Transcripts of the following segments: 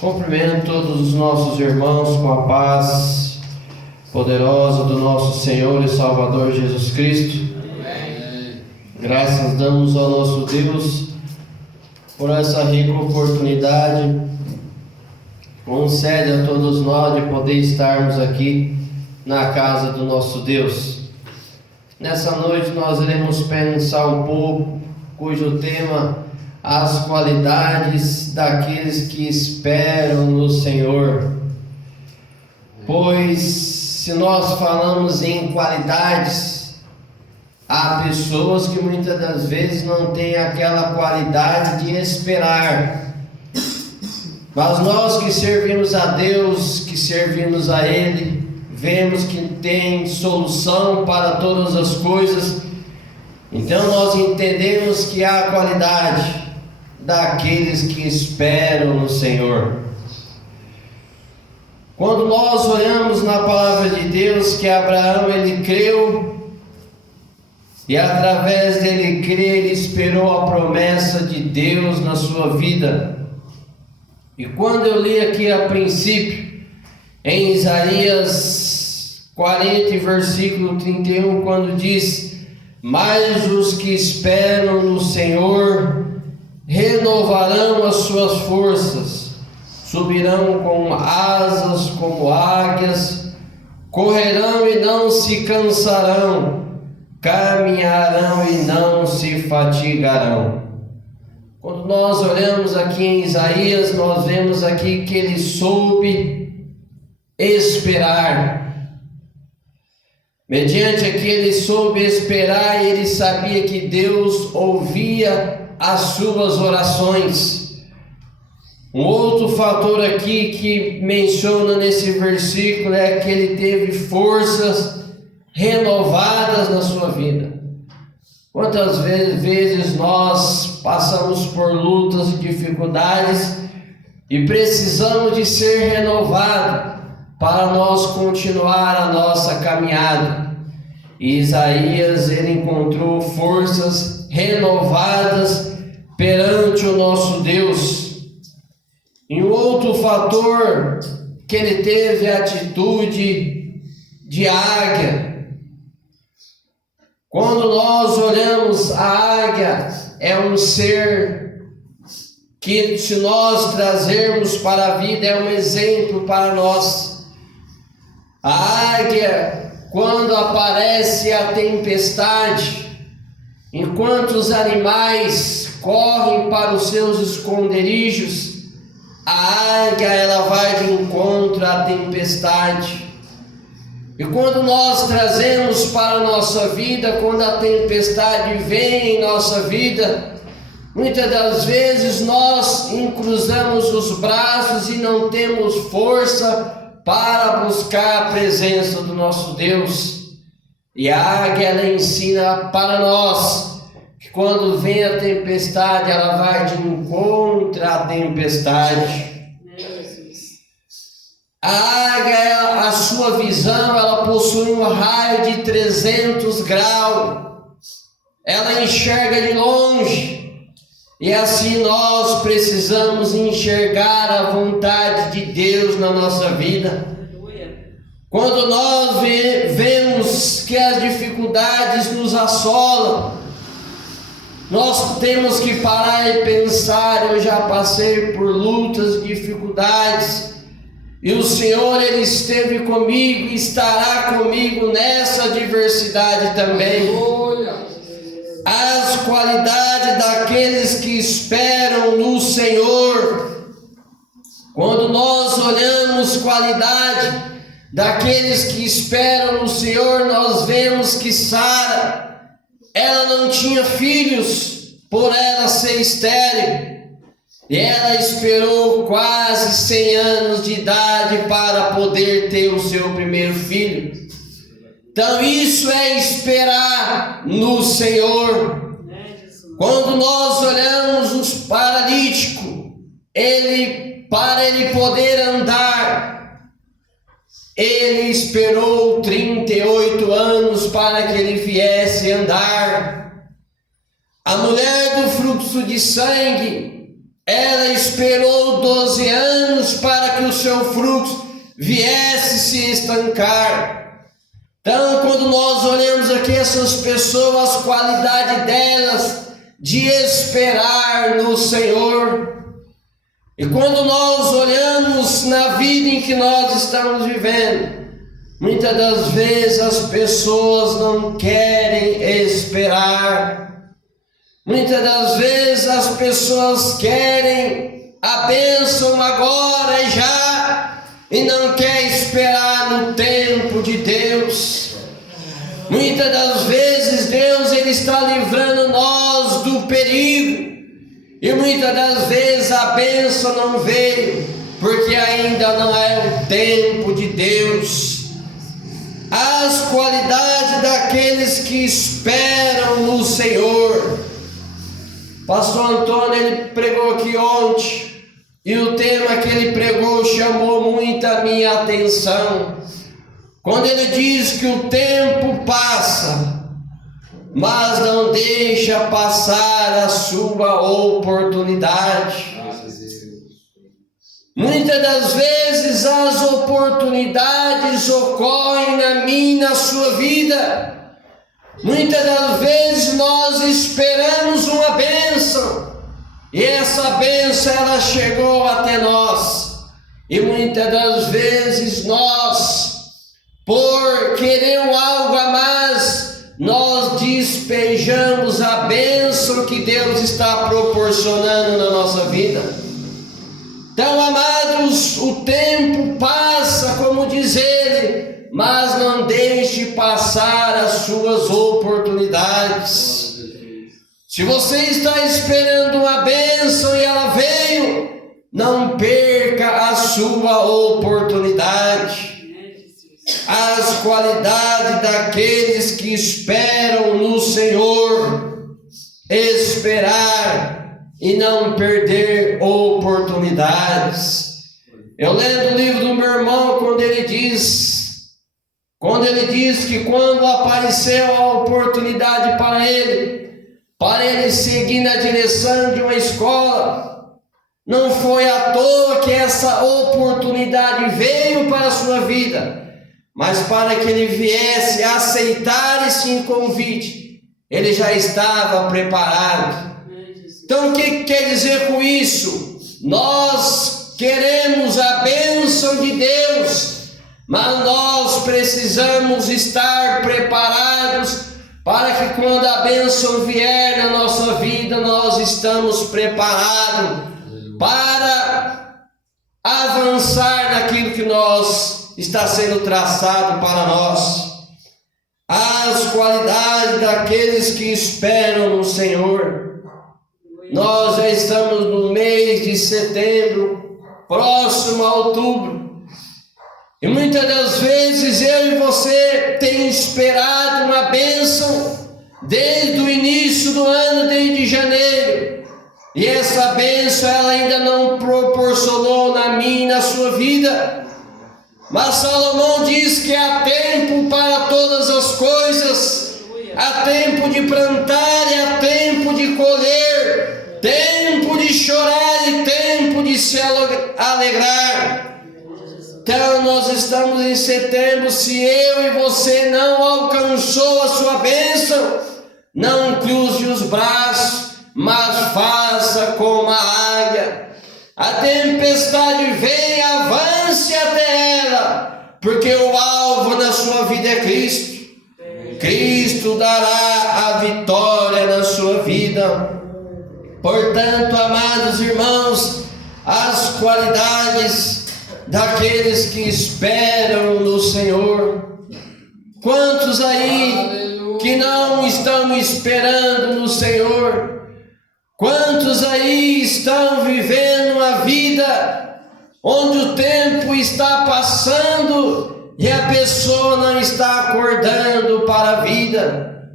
Cumprimento todos os nossos irmãos com a paz poderosa do nosso Senhor e Salvador Jesus Cristo. Amém. Graças damos ao nosso Deus por essa rica oportunidade. Concede a todos nós de poder estarmos aqui na casa do nosso Deus. Nessa noite nós iremos pensar um pouco, cujo tema as qualidades daqueles que esperam no Senhor. Pois se nós falamos em qualidades, há pessoas que muitas das vezes não têm aquela qualidade de esperar. Mas nós que servimos a Deus, que servimos a Ele, vemos que tem solução para todas as coisas. Então nós entendemos que há qualidade daqueles que esperam no Senhor. Quando nós olhamos na palavra de Deus que Abraão ele creu, e através dele crer ele esperou a promessa de Deus na sua vida. E quando eu li aqui a princípio em Isaías 40 versículo 31, quando diz: mas os que esperam no Senhor renovarão as suas forças, subirão com asas como águias, correrão e não se cansarão, caminharão e não se fatigarão. Quando nós olhamos aqui em Isaías, nós vemos aqui que ele soube esperar. Mediante aqui ele soube esperar e ele sabia que Deus ouvia as suas orações. Um outro fator aqui que menciona nesse versículo é que ele teve forças renovadas na sua vida. Quantas vezes nós passamos por lutas e dificuldades e precisamos de ser renovados para nós continuar a nossa caminhada. E Isaías ele encontrou forças renovadas perante o nosso Deus. E um outro fator que ele teve a atitude de águia. Quando nós olhamos a águia, é um ser que, se nós trazermos para a vida, é um exemplo para nós. A águia, quando aparece a tempestade, enquanto os animais correm para os seus esconderijos, a águia ela vai de encontro à tempestade. E quando nós trazemos para a nossa vida, quando a tempestade vem em nossa vida, muitas das vezes nós encruzamos os braços e não temos força para buscar a presença do nosso Deus. E a águia ela ensina para nós que quando vem a tempestade, ela vai de encontro à tempestade. A águia, a sua visão, ela possui um raio de 300 graus. Ela enxerga de longe. E assim nós precisamos enxergar a vontade de Deus na nossa vida. Quando nós vemos que as dificuldades nos assolam, nós temos que parar e pensar: eu já passei por lutas e dificuldades, e o Senhor ele esteve comigo e estará comigo nessa adversidade também. As qualidades daqueles que esperam no Senhor. Quando nós olhamos qualidade daqueles que esperam no Senhor, nós vemos que Sara, ela não tinha filhos por ela ser estéril. E ela esperou quase 100 anos de idade para poder ter o seu primeiro filho. Então isso é esperar no Senhor. Quando nós olhamos os paralíticos, para ele poder andar, ele esperou 38 anos para que ele viesse andar. A mulher do fluxo de sangue, ela esperou 12 anos para que o seu fruto viesse se estancar. Então, quando nós olhamos aqui essas pessoas, a qualidade delas de esperar no Senhor. E quando nós olhamos na vida em que nós estamos vivendo, muitas das vezes as pessoas não querem esperar. Muitas das vezes as pessoas querem a bênção agora e já, e não quer esperar no tempo de Deus. Muitas das vezes Deus ele está livrando nós do perigo, e muitas das vezes a bênção não veio, porque ainda não é o tempo de Deus. As qualidades daqueles que esperam no Senhor. Pastor Antônio ele pregou aqui ontem, e o tema que ele pregou chamou muito a minha atenção. Quando ele diz que o tempo passa, mas não deixa passar a sua oportunidade. Muitas das vezes as oportunidades ocorrem na minha e na sua vida. Muitas das vezes nós esperamos uma bênção, e essa bênção ela chegou até nós, e muitas das vezes nós, por querer algo a mais, nós despejamos a bênção que Deus está proporcionando na nossa vida. Então, amados, o tempo passa, como diz ele, mas não deixe passar as suas oportunidades. Se você está esperando uma bênção e ela veio, não perca a sua oportunidade. As qualidades daqueles que esperam no Senhor: esperar e não perder oportunidades. Eu lendo o livro do meu irmão, quando ele diz que quando apareceu a oportunidade para ele seguir na direção de uma escola, não foi à toa que essa oportunidade veio para a sua vida, mas para que ele viesse aceitar esse convite, ele já estava preparado. Então, o que quer dizer com isso? Nós queremos a bênção de Deus, mas nós precisamos estar preparados para que quando a bênção vier na nossa vida, nós estamos preparados para avançar naquilo que está sendo traçado para nós. As qualidades daqueles que esperam no Senhor. Nós já estamos no mês de setembro, próximo a outubro, e muitas das vezes eu e você tem esperado uma bênção desde o início do ano, desde janeiro, e essa bênção ela ainda não proporcionou na minha e na sua vida. Mas Salomão diz que há tempo para todas as coisas, há tempo de plantar e há tempo de colher, tempo de chorar e tempo de se alegrar. Então nós estamos em setembro. Se eu e você não alcançou a sua bênção, não cruze os braços, mas faça como a águia. A tempestade vem, avance até ela, porque o alvo na sua vida é Cristo. Cristo dará a vitória na sua vida. Portanto, amados irmãos, as qualidades daqueles que esperam no Senhor. Quantos aí que não estão esperando no Senhor? Quantos aí estão vivendo uma vida onde o tempo está passando e a pessoa não está acordando para a vida?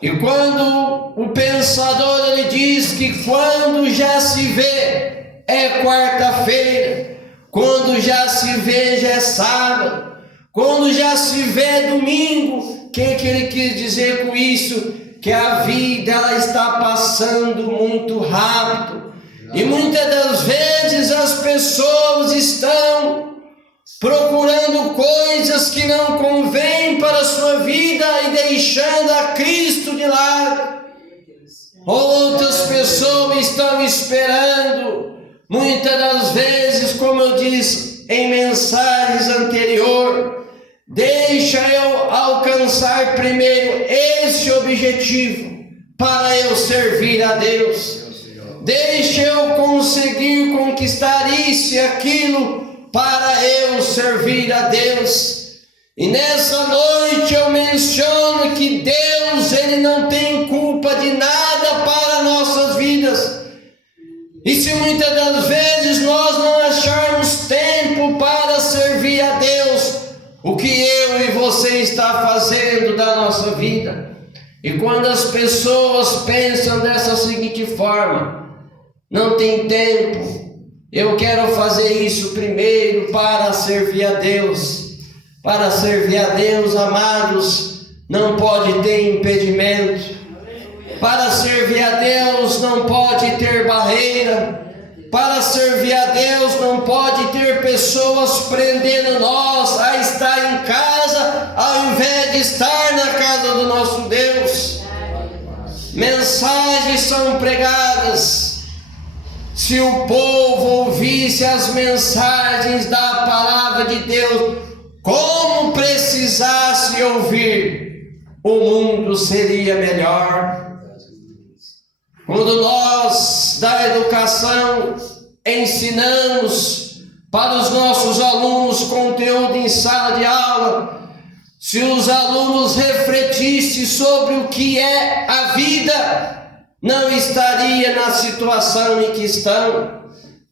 E quando o pensador ele diz que quando já se vê é quarta-feira, quando já se vê já é sábado, quando já se vê domingo, o que ele quis dizer com isso? Que a vida ela está passando muito rápido, E muitas das vezes as pessoas estão procurando coisas que não convêm para a sua vida e deixando a Cristo de lado. Outras pessoas estão esperando, muitas das vezes, como eu disse em mensagens anteriores, deixa eu alcançar primeiro esse objetivo para eu servir a Deus. Deixa eu conseguir conquistar isso e aquilo para eu servir a Deus. E nessa noite eu menciono que Deus, Ele não tem culpa de nada para nossas vidas. E se muitas das vezes nós não acharmos tempo para servir a Deus, o que eu e você está fazendo da nossa vida? E quando as pessoas pensam dessa seguinte forma: não tem tempo, eu quero fazer isso primeiro para servir a Deus. Para servir a Deus, amados, não pode ter impedimento. Para servir a Deus não pode ter barreira. Para servir a Deus não pode ter pessoas prendendo nós a estar em casa ao invés de estar na casa do nosso Deus. Mensagens são pregadas. Se o povo ouvisse as mensagens da palavra de Deus como precisasse ouvir, o mundo seria melhor. Quando nós da educação ensinamos para os nossos alunos conteúdo em sala de aula, se os alunos refletissem sobre o que é a vida, não estaria na situação em que estão.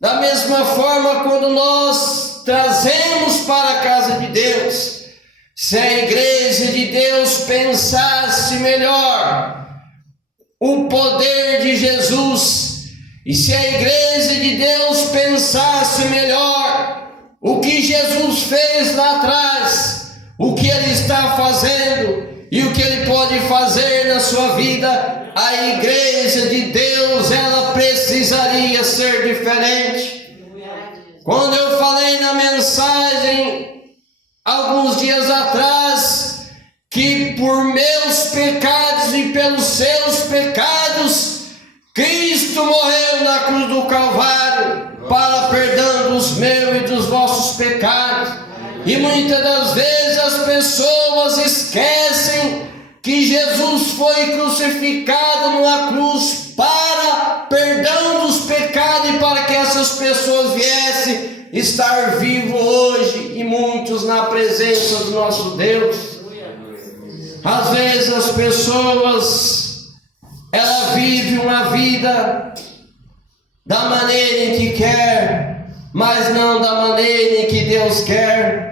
Da mesma forma, quando nós trazemos para a casa de Deus, se a igreja de Deus pensasse melhor o poder de Jesus, e se a igreja de Deus pensasse melhor o que Jesus fez lá atrás, o que Ele está fazendo e o que Ele pode fazer na sua vida, a igreja de Deus, ela precisaria ser diferente. Quando eu falei na mensagem, alguns dias atrás, que por meus pecados e pelos seus pecados, Cristo morreu na cruz do Calvário, para perdão dos meus e dos vossos pecados. E muitas das vezes as pessoas esquecem que Jesus foi crucificado numa cruz para perdão dos pecados e para que essas pessoas viessem estar vivos hoje e muitos na presença do nosso Deus. Às vezes as pessoas, ela vive uma vida da maneira em que quer, mas não da maneira em que Deus quer.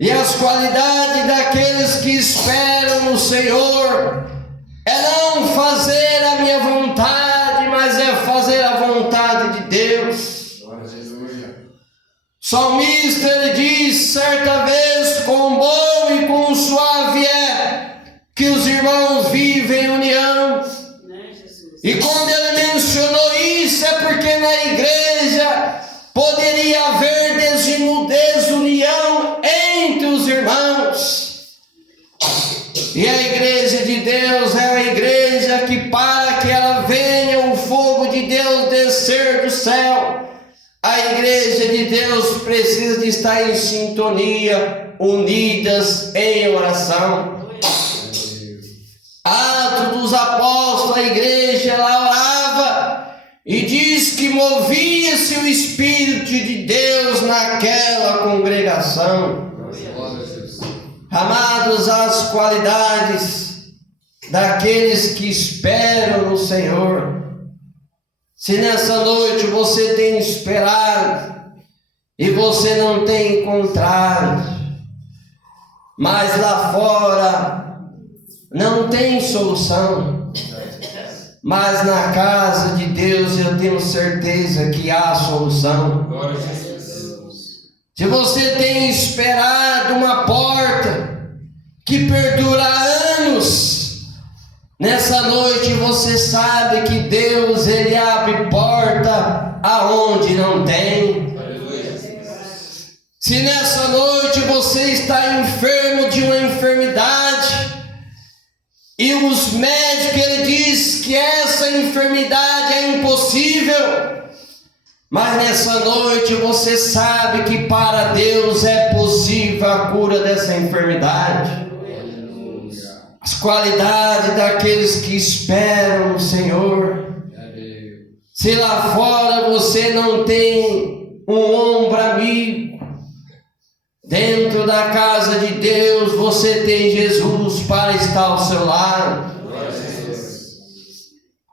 E as qualidades daqueles que esperam no Senhor é não fazer a minha vontade, mas é fazer a vontade de Deus. O salmista, ele diz certa vez: quão bom e quão suave é que os irmãos vivem em união. E quando ele mencionou isso, é porque na igreja poderia haver desunião entre os irmãos. E a igreja de Deus é a igreja que, para que ela venha o fogo de Deus descer do céu, a igreja de Deus precisa de estar em sintonia, unidas em oração. Atos dos Apóstolos, a igreja ela orava e diz que movia-se o Espírito de Deus naquela congregação. Amados, as qualidades daqueles que esperam no Senhor. Se nessa noite você tem esperado e você não tem encontrado, mas lá fora não tem solução, mas na casa de Deus eu tenho certeza que há solução. Se você tem esperado uma porta que perdura anos Nessa noite você sabe que Deus, Ele abre porta aonde não tem. Se nessa noite você está enfermo de uma enfermidade, e os médicos, ele diz que essa enfermidade é impossível, mas nessa noite você sabe que para Deus é possível a cura dessa enfermidade. As qualidades daqueles que esperam no Senhor. Se lá fora você não tem um ombro amigo, dentro da casa de Deus você tem Jesus para estar ao seu lado.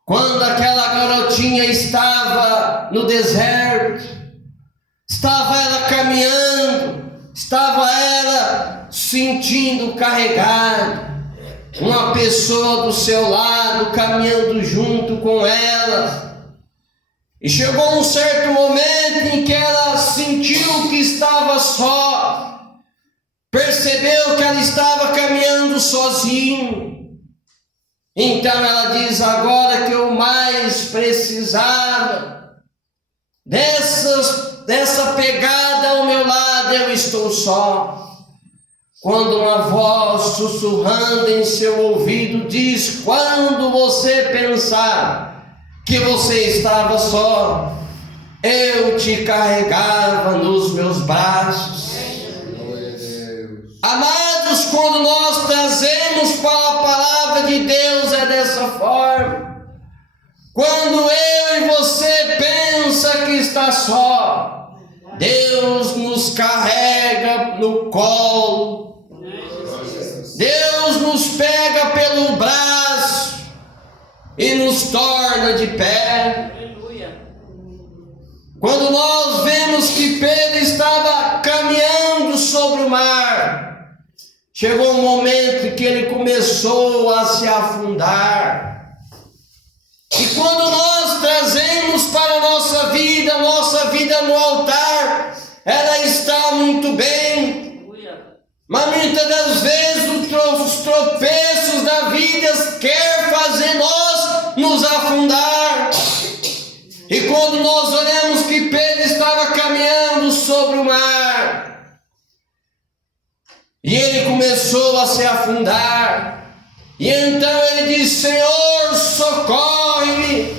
Quando aquela garotinha estava no deserto, estava ela caminhando, estava ela sentindo carregada, uma pessoa do seu lado caminhando junto com ela, e chegou um certo momento em que ela sentiu que estava só, percebeu que ela estava caminhando sozinha. Então ela diz: agora que eu mais precisava dessa pegada ao meu lado, eu estou só. Quando uma voz sussurrando em seu ouvido diz: quando você pensar que você estava só, eu te carregava nos meus braços. Amados, quando nós trazemos para a palavra de Deus é dessa forma. Quando eu e você pensa que está só, Deus nos carrega no colo. Deus nos pega pelo braço e nos torna de pé. Quando nós vemos que Pedro estava caminhando sobre o mar, chegou um momento que ele começou a se afundar. E quando nós trazemos para a nossa vida no altar, ela está muito bem. Mas muitas das vezes os tropeços da vida quer fazer nós nos afundar. E quando nós olhamos que Pedro estava caminhando sobre o mar, e ele começou a se afundar, e então ele disse: Senhor, socorre-me.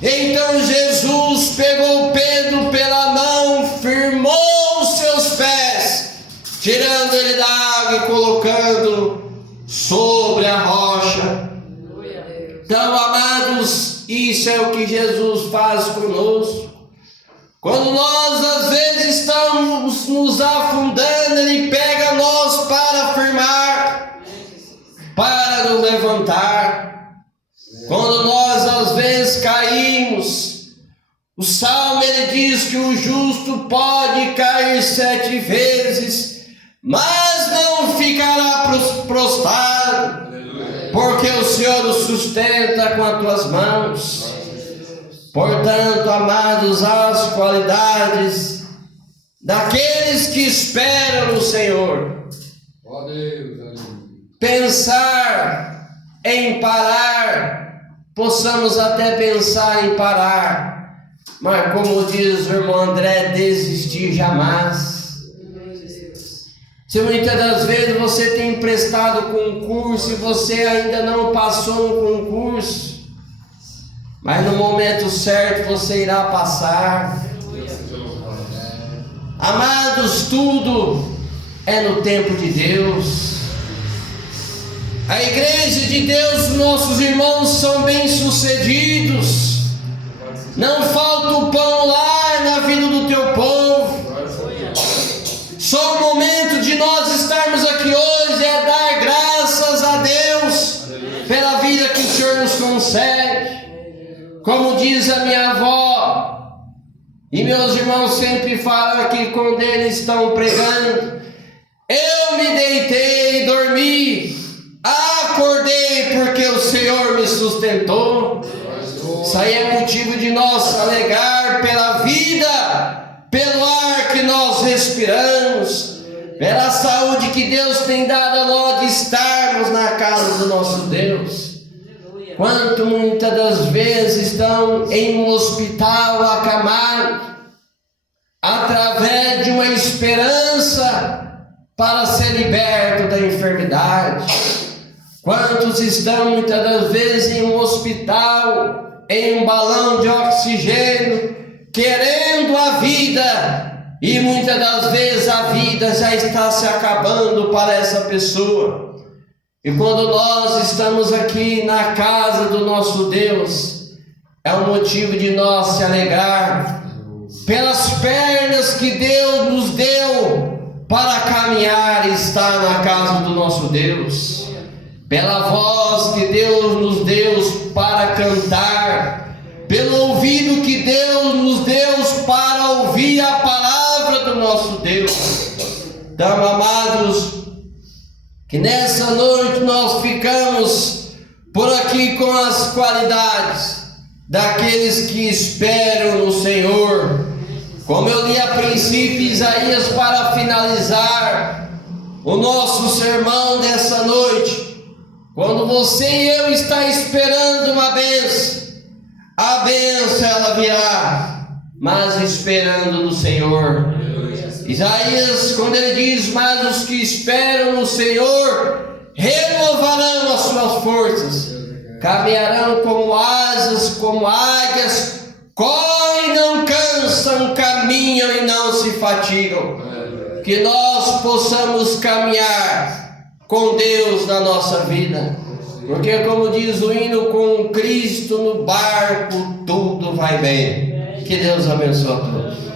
Então Jesus pegou Pedro pela mão, firmou os seus pés, tirando ele da água e colocando sobre a rocha. Então, amados, isso é o que Jesus faz conosco. Quando nós às vezes estamos nos afundando, Ele pega nós para afirmar, para nos levantar. Quando nós às vezes caímos, o Salmo ele diz que o justo pode cair 7 vezes, mas não ficará prostrado, porque o Senhor o sustenta com as tuas mãos. Portanto, amados, as qualidades daqueles que esperam no Senhor. Pensar em parar, possamos até pensar em parar, mas como diz o irmão André, desistir jamais. Se muitas das vezes você tem prestado concurso e você ainda não passou um concurso, mas no momento certo você irá passar. Amados, tudo é no tempo de Deus. A igreja de Deus, nossos irmãos são bem-sucedidos. Não falta o pão lá na vida do teu povo. Só o momento de nós estarmos aqui hoje é dar graças a Deus pela vida que o Senhor nos concede. Como diz a minha avó, e meus irmãos sempre falam aqui quando eles estão pregando: eu me deitei e dormi, acordei porque o Senhor me sustentou. Isso aí é motivo de nós alegar pela vida, pelo ar que nós respiramos, pela saúde que Deus tem dado a nós de estarmos na casa do nosso Deus. quanto muitas das vezes estão em um hospital acamado, através de uma esperança para ser liberto da enfermidade. Quantos estão muitas das vezes em um hospital, em um balão de oxigênio, querendo a vida, e muitas das vezes a vida já está se acabando para essa pessoa. E quando nós estamos aqui na casa do nosso Deus, é um motivo de nós se alegrar pelas pernas que Deus nos deu para caminhar e estar na casa do nosso Deus, pela voz que Deus nos deu para cantar, pelo ouvido que Deus nos deu para ouvir a palavra do nosso Deus. Então, amados, que nessa noite nós ficamos por aqui com as qualidades daqueles que esperam no Senhor. Como eu li a princípio Isaías para finalizar o nosso sermão dessa noite, quando você e eu está esperando uma bênção, a bênção ela virá, mas esperando no Senhor. Isaías, quando ele diz, mas os que esperam no Senhor renovarão as suas forças, caminharão como asas, como águias, correm e não cansam, caminham e não se fatigam. Que nós possamos caminhar com Deus na nossa vida, porque como diz o hino, com Cristo no barco tudo vai bem. Que Deus abençoe a todos.